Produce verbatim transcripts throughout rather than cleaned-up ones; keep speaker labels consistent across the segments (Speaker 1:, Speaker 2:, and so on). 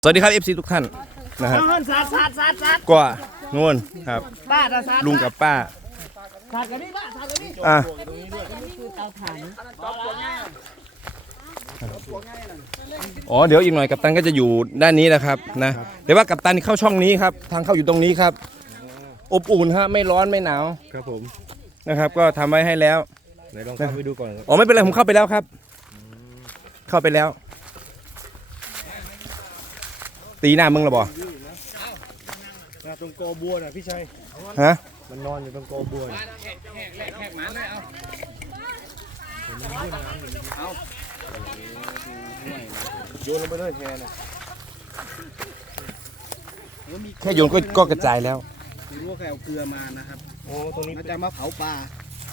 Speaker 1: สวัสดีครับ เอฟ ซี ทุกท่านนะครับก็นู่นครับลุงกับป้าอ่ะอ๋อเดี๋ยวอีกหน่อยกัปตันก็จะอยู่ด้านนี้นะครับนะแต่ว่ากัปตันเข้าช่องนี้ครับทางเข้าอยู่ตรงนี้ครับอบอุ่นฮะไม่ร้อนไม่หนาว
Speaker 2: ครับผม
Speaker 1: นะครับก็ทำไว้ให้แล้ว
Speaker 2: ไหนลองเข้าไปดูก่อน
Speaker 1: อ๋อไม่เป็นไรผมเข้าไปแล้วครับเข้าไปแล้วตีหน้ามึงหรอบ่
Speaker 2: ตรงโกบัวน่ะพี่ชัย
Speaker 1: ฮะ
Speaker 2: มันนอนอยู่ตรงโกบัวโยนลงไปเลยแทนนะ
Speaker 1: แค่โยนก็ก็กระจายแล้ว
Speaker 3: รู้ว่าแกเอาเกลือมานะครับ
Speaker 2: โอ้ตรงนี้
Speaker 3: จะมาเผาปลา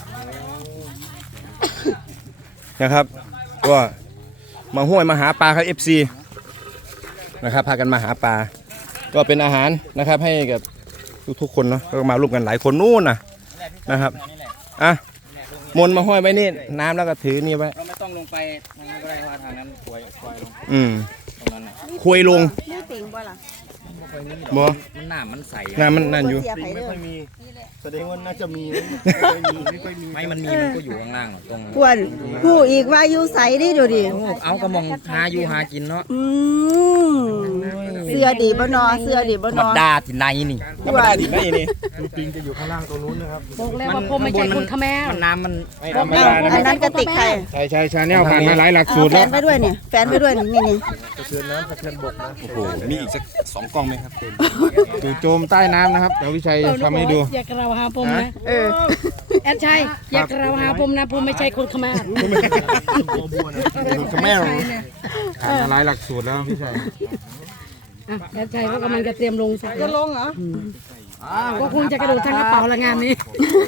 Speaker 1: นะครับก็มาห้วยมาหาปลาครับ เอฟ ซี นะครับพากันมาหาปลาก็เป็นอาหารนะครับให้กับทุกๆคนเนาะก็มาร่วมกันหลายคนนู่นนะนะครับอ่ะมนมาห้อยไว้นี่น้ำแล้วก็ถือนี่ไว้
Speaker 3: เราไม่ต้องลงไปทางนั้นก็ได้ว่าทางนั้นควยควยลง
Speaker 1: อืม
Speaker 3: ตรงนั้นนะ
Speaker 1: คุยลง
Speaker 4: นี่ติ่งบ่ล่ะ
Speaker 1: บ่
Speaker 3: มันหนามันใส
Speaker 1: น้ำมันนั่นอยู่
Speaker 2: ไม่ค่อยมีแสดงว่าน่าจะมีไม่มีไม่ค่อยมี
Speaker 3: ไม่มันมีมันก็อยู่ข้างล่างตรง
Speaker 4: กวนผู้อีกว่าอยู่ใสดิดูดิ
Speaker 3: เอากระมองหาอยู่หากินเนาะ
Speaker 4: อืมเสื้อดีบ่นอเสื้อดีบ่นอ
Speaker 3: ธรรมดาที่ไหนนี่
Speaker 1: ธรรมดาที่ไหนนี่
Speaker 2: คือปิงจะอยู่ข้างล่างตรงนู้นนะครับ
Speaker 5: บอกแล้วว่าผมไม่ใช่คนขแมว
Speaker 3: น้ำมัน
Speaker 2: ไม่ธรรมดานะ
Speaker 4: อันนั้นกระติกใคร
Speaker 2: ใช่ใช่ชาแนลผ่านมาหลายหลักสูตร
Speaker 4: แฟนไปด้วยเนี่ยแฟนไปด้วยนี่นี่
Speaker 2: กระเทือนน้ำกระเทือนบกนะ
Speaker 1: โอ้โหมีอีกสักสองกล้องไหมครับ
Speaker 2: จู่โจมใต้น้ำนะครับเดี๋ยววิชัยทำให้ดู
Speaker 5: อย่ากระหาผมนะ
Speaker 4: เออ
Speaker 5: แอดชัยอย่ากระหาผมนะผมไม่ใช่คนขแมว
Speaker 2: ขแมวผ่านมาหลายหลักสูตรแล้วพี่ชัย
Speaker 5: แอดชัยก็กำลังจะเตรียมลงสัก
Speaker 4: จะลงเหรอ
Speaker 5: ก็คงจะกระโดดทั้งกระเป๋าละงานนี้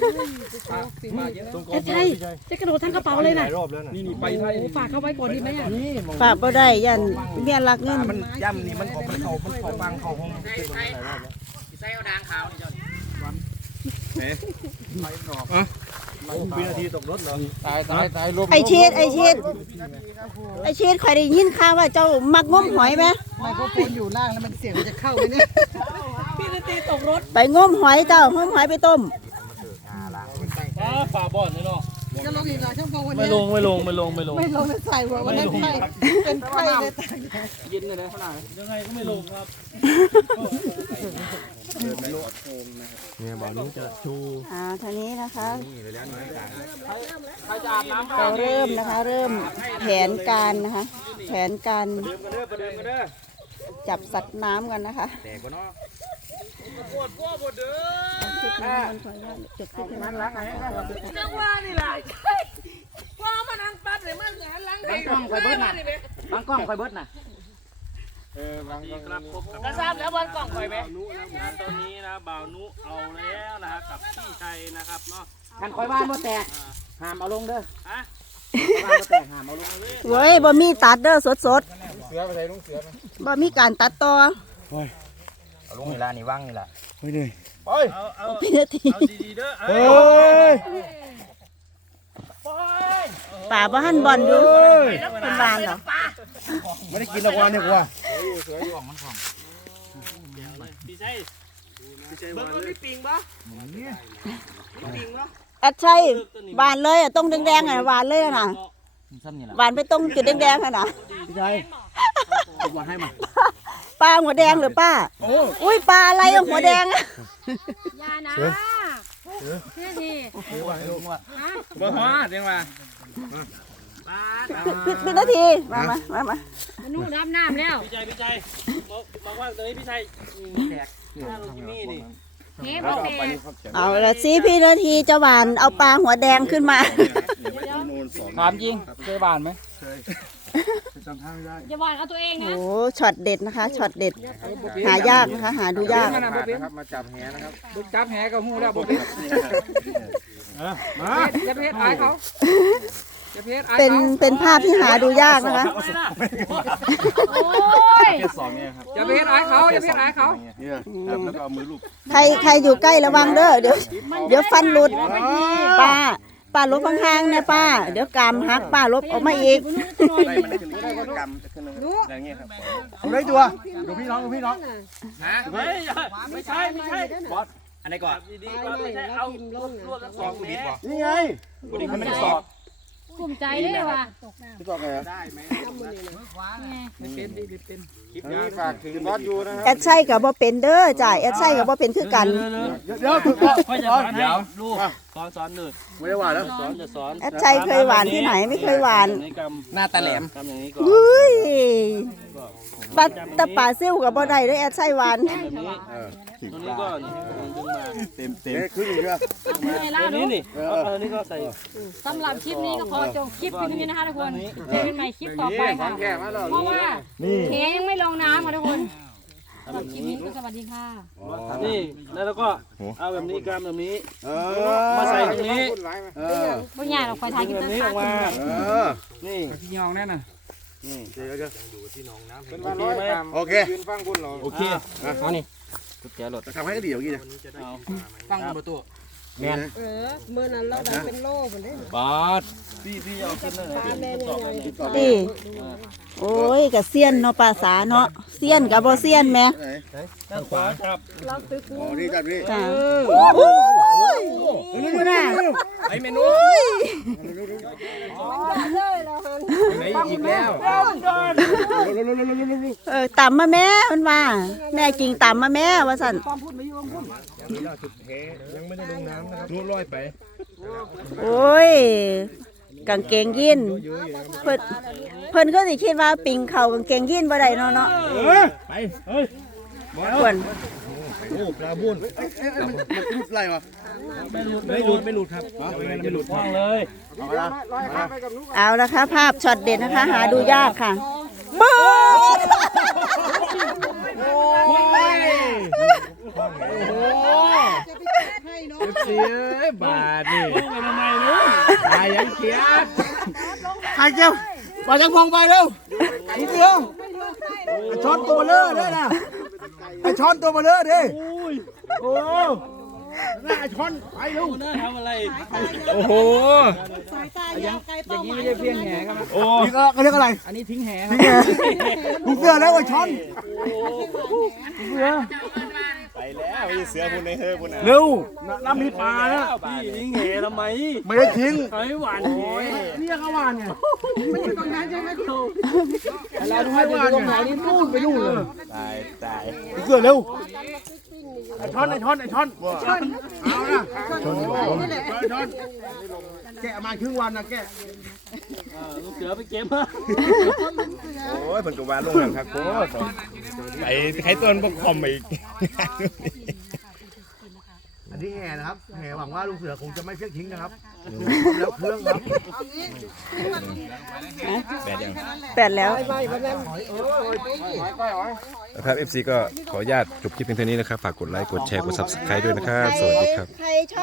Speaker 5: แอดชัยจะกระโดดทั้งกระเป๋าเลยนะ
Speaker 2: นี่นี่ไปไทย
Speaker 5: ฝากเขาไว้ก่อนดีไหมอ่ะ
Speaker 4: ฝากบ่ได้ยันเมียรักเงิน
Speaker 3: มันย่ำนี่มันของมันเขามันเขาฟังเขาห้องขึ้นมาหลายรอบแล้วใส่เอาด่างขาวนี่จอน
Speaker 2: เอ๊ะไปออกอ่ะวินาทีตกรถเหรอตายตายตายลม
Speaker 4: ไอชีดไอชีดไอชีดใครได้ยินข่าวว่าเจ้ามักงมหอยไหม
Speaker 5: ไมโครโฟนอยู่ล่างแล้วมันเสียงจะเข้าไปเนี่ยพี่นาทีตกรถ
Speaker 4: ไปงมหอยเจ้างมหอยไปต้ม
Speaker 3: ฝ่าบ่อนนี่เนาะ
Speaker 5: จะลงอีกเหรอช่างฟองวันนี้
Speaker 3: ไม่ลงไม่ลงไม่ลงไม่ลง
Speaker 5: ไม่ลงใส่หัววันนั้นไข้เป็นไข้เลย
Speaker 3: ยินเลยขนาดยังไงก็ไม่ลงครับ
Speaker 2: เนี่ยบ่อนี้จะชู
Speaker 4: อ่าทีนี้นะคะเราเริ่มนะคะเริ่มแผนการนะคะแผนการจับสัตว์น้ำกันนะคะ
Speaker 3: ปวดปวดปวดเด้อ
Speaker 4: จุดที่นั้นละค่ะ
Speaker 5: จังว่านี่แหละว่ามันนั่งปัดเลยมันหันหลังไปบางกล้องคอยเบิดน่ะบางกล้องคอยเบิดน่ะ
Speaker 2: เออบาง
Speaker 3: ครับพบกับกระซาบแล้วบางกล้องคอยไหมตอนนี้นะบ่าวนุเอาแล้วนะครับกับพี่ชัยนะครับเนาะ
Speaker 5: กันคอยบ้านบ่แตกห้ามเอาลงเด้อ
Speaker 3: ฮะ
Speaker 5: บ้านบ่แตกห้ามเอาลง
Speaker 4: เว้ยบ่มีตัดเด้อสดสด
Speaker 2: เสือไปใส่ลุงเสือนะ
Speaker 4: บ่มีการตัดต่อ
Speaker 3: เอาลงนี่ละนี่ว่างนี่ละ
Speaker 2: เฮ้ยเลย
Speaker 3: ไปเอาเอา
Speaker 4: พี่นาที
Speaker 3: เอาดีๆเด้อ
Speaker 2: เฮ้ย
Speaker 4: ป่าบ่หันบอลอยู่เป็นวานเหรอ
Speaker 2: ไม่ได้กินตะวันเนี่ยกว่า
Speaker 3: เสืออยู่ของมันของพี่ชัยเบิ้งมันไม่ปิงปะไม่ปิงปะ
Speaker 4: แอดชัยหวานเลยอ่ะตรงแดงๆอ่ะหวานเลยนะหวานไปตรงจุดแดงๆอ่ะนะ
Speaker 3: พี่ชัยหวานให้มา
Speaker 4: ปลาหัวแดงหรือป้าอุ้ยปลาอะไรหัวแดงอะ
Speaker 5: ยานะพี่ที
Speaker 3: บ่หัวเดี๋ยวมา
Speaker 4: พี่นาทีมามามามา
Speaker 5: นู่นรับน้ำแล้ว
Speaker 3: พี่ชัยพี่ชัยบอกว่าตอนนี้พี่ชัยแตกนี่นี่
Speaker 4: เอาละสิพี่นาทีจะหวานเอาปลาหัวแดงขึ้นมา
Speaker 3: ถามจริงเคยหวานไหม
Speaker 2: เคยจำท่าไม่ได้
Speaker 5: อย่าหวานเอาตัวเองนะ
Speaker 4: โอ้ช็อตเด็ดนะคะช็อตเด็ดหายากนะคะหาดูยาก
Speaker 2: นะครับมาจับแหนะครับ
Speaker 3: จับแหกับหูแล้วบุ๊บ
Speaker 2: มา
Speaker 3: จะเพชรอายเขา
Speaker 4: เป็นเป็นภาพที่หาดูยากนะคะ
Speaker 5: โอ้ย
Speaker 3: จะเพชรอายเขาจะเพชรอายเขา
Speaker 2: แล้วก็เอามือลูบ
Speaker 4: ใครใครอยู่ใกล้ระวังเด้อเดี๋ยวเดี๋ยวฟันหลุดป้าป้าลบข้างๆเนี่ยป้าเดี๋ยวกามหักป้าลบออกมาอีก
Speaker 1: ได้มันขึ้นกำจะขึ้นอย่างเงี้ยครับ
Speaker 2: เอาได้ตัวดูพี่น้องดูพี่น้อง
Speaker 3: ไม่ไม่ใช่ไม่ใช่บอสอันไหนก่อนดีๆก่อนไม่ใช่เอารวดละสองเมตร
Speaker 2: นี่ไง
Speaker 3: บริมันไม่ได้สอบ
Speaker 5: ภูมิใจเลยว่ะ
Speaker 2: พี่ตอกไงอ่ะ
Speaker 1: คลิปนี้ฝากถึงบอสอยู่นะ
Speaker 4: แอดใช่กับบ่เป็นเด้อจ่ายแอดใช่กับบ่เป็นคือกัน
Speaker 2: เดี๋ยวถูกต้อง
Speaker 3: ค่อยจะสอนให้ลูกสอนสอนหนึ่ง
Speaker 2: ไม่ได้ว่าแล้ว
Speaker 3: สอนจะสอน
Speaker 4: แอดใช่เคยหวานที่ไหนไม่เคยหวาน
Speaker 1: หน้าตาแหลม
Speaker 3: ทำอย่างนี้ก่อน
Speaker 4: เฮ้ยปัดตะป่าซิ่วกับบ่ได้เด้อแอดใช่หวาน
Speaker 3: ตรงนี้ก็ดึงมา
Speaker 1: เต็มเต็ม
Speaker 2: เอ๊ะขึ้นอีกแล้ว
Speaker 5: นี่ล่ะ
Speaker 3: ตัว
Speaker 5: ดู
Speaker 3: นี้นี่เอานี้ก็ใส่
Speaker 5: สำหรับคลิปนี้ก็ขอจบคลิปเพียงเท่านี้นะคะทุกคนเจอกันใหม่คลิปต่อไปค่ะเพราะว่าเทยังไม่ลงน้ำค่ะทุกคนสำหรับคลิปนี้ก็สวัสดีค่ะ
Speaker 3: นี่แล้วเราก็เอาแบบนี้กรัมแบบนี้
Speaker 2: เอ
Speaker 3: มาใส่ตรงนี้
Speaker 2: เออ
Speaker 5: ผู้ใหญ่เราคอยถ่ายคลิป
Speaker 3: แบบ
Speaker 5: นะ
Speaker 3: นี้อ
Speaker 5: คะ
Speaker 3: อกมา
Speaker 2: เออ
Speaker 3: นี่
Speaker 2: พี่ยองแน่น่ะ
Speaker 3: นี่
Speaker 2: เดี๋ยวเดี๋ยว
Speaker 3: เป็นว่าร้อยกรัม
Speaker 2: โอเค
Speaker 3: โอเคเอานี่กุญแจรถ
Speaker 2: ทำให้ก็ดีเมื่อกี้นะ
Speaker 3: เอา
Speaker 2: ตั้งบนประตู
Speaker 3: แมน
Speaker 6: เออเมื่อนั้นเราได้เป็นโล่หมดเลย
Speaker 3: บาสพี่พี่เอาขึ้นเลยสอบแบบนี้
Speaker 4: ดิโอ้ยกับเซียนเนาะภาษาเนาะเซียนกับบ่เซียนแหม่
Speaker 2: ไหน
Speaker 3: ด้านขวาครับ
Speaker 2: อ๋อนี่จัดนี่
Speaker 4: จ้าโอ้ยดูน่ะ
Speaker 1: ไอเมนู
Speaker 6: เลยเราหัน
Speaker 1: ไหนอีกแล้ว
Speaker 4: เออต่ำมาแม่มันว่าแน่จริงต่ำมาแม่ว่าสั่น
Speaker 1: ยังไม่ได้ลงน้ำนะครับนู่นลอยไป
Speaker 4: โอ้ยกางเกงยีนเพิ่นเพิ่นก็สิคิดว่าปิงเขากางเกงยีนบ่ได้เนาะเนาะ
Speaker 1: ไปเฮ้ย
Speaker 4: ควร
Speaker 1: โอ้ปลาบุญ
Speaker 2: เอ๊ะเอ๊ะมันมันรุดอะไรวะ
Speaker 1: ไม่หลุดไม่หลุดครับไม่หลุด
Speaker 3: ว่างเลย
Speaker 2: เอาละ
Speaker 4: เอาละค่ะภาพช็อตเด็ดนะคะ หาดูยากค่ะบึ้ม
Speaker 1: เสียบาทนี่
Speaker 3: ไปทำไมลูก
Speaker 1: ตายยังเกียด
Speaker 2: ใครเจ้ามาจากพงไปเร็วทุกเรื่องช้อนตัวเบลอด้วยนะไอช้อนตัวเบลอดิโอ้น่าไอช้อนไปเร็ว
Speaker 3: น่าทำอะไร
Speaker 1: โอ้โห
Speaker 6: สายตายาวไกลเป้าหมาย
Speaker 1: โอ้
Speaker 2: นี่ก็เขาเรียกอะไร อันนี้ทิ้งแหทิ้งแหทุกเสื้อแล้วไอช้อน
Speaker 1: ไปแล้วไอ้เสือพุ่นในเฮ้ยพุ่นอ่ะ
Speaker 2: เร็วน้ำมีปลานะ
Speaker 3: พี่ทิ้งเหทำไม
Speaker 2: ไม่ได้ทิ้ง
Speaker 3: ไอ้หวานเห
Speaker 2: นี่ยังเอาวานไง
Speaker 6: ตรงนั้นใช่ไหมครู
Speaker 2: เราดูให้วานไงนี่นู่นไปนู่นเลย
Speaker 1: ตายตาย
Speaker 2: เสื้อเร็วไอช้อนไอช้อนไอช้อนเอาละช้อนช้อนแกะมาครึ่งวันนะแกะ
Speaker 3: ลูกเสือไปเก็บมา
Speaker 1: โอ้ยเพิ่นก็วาลงกันครับโคตรไอ้ไข่ต้นบ่คอมอีก
Speaker 2: อันนี้แห่นะครับแห่หวังว่าลุงเสือคงจะไม่เพี้ยงทิ้งนะครับแล้วเครื่องครับ
Speaker 1: แปดยัง
Speaker 4: แปดแล้ว
Speaker 1: นะครับ เอฟ ซี ก็ขออนุญาตจบคลิปเพียงเท่านี้นะครับ ฝากกดไลค์ กดแชร์ กด ซับสไครบ์ ด้วยนะครับ สวัสดีครับ
Speaker 4: ใครชอบ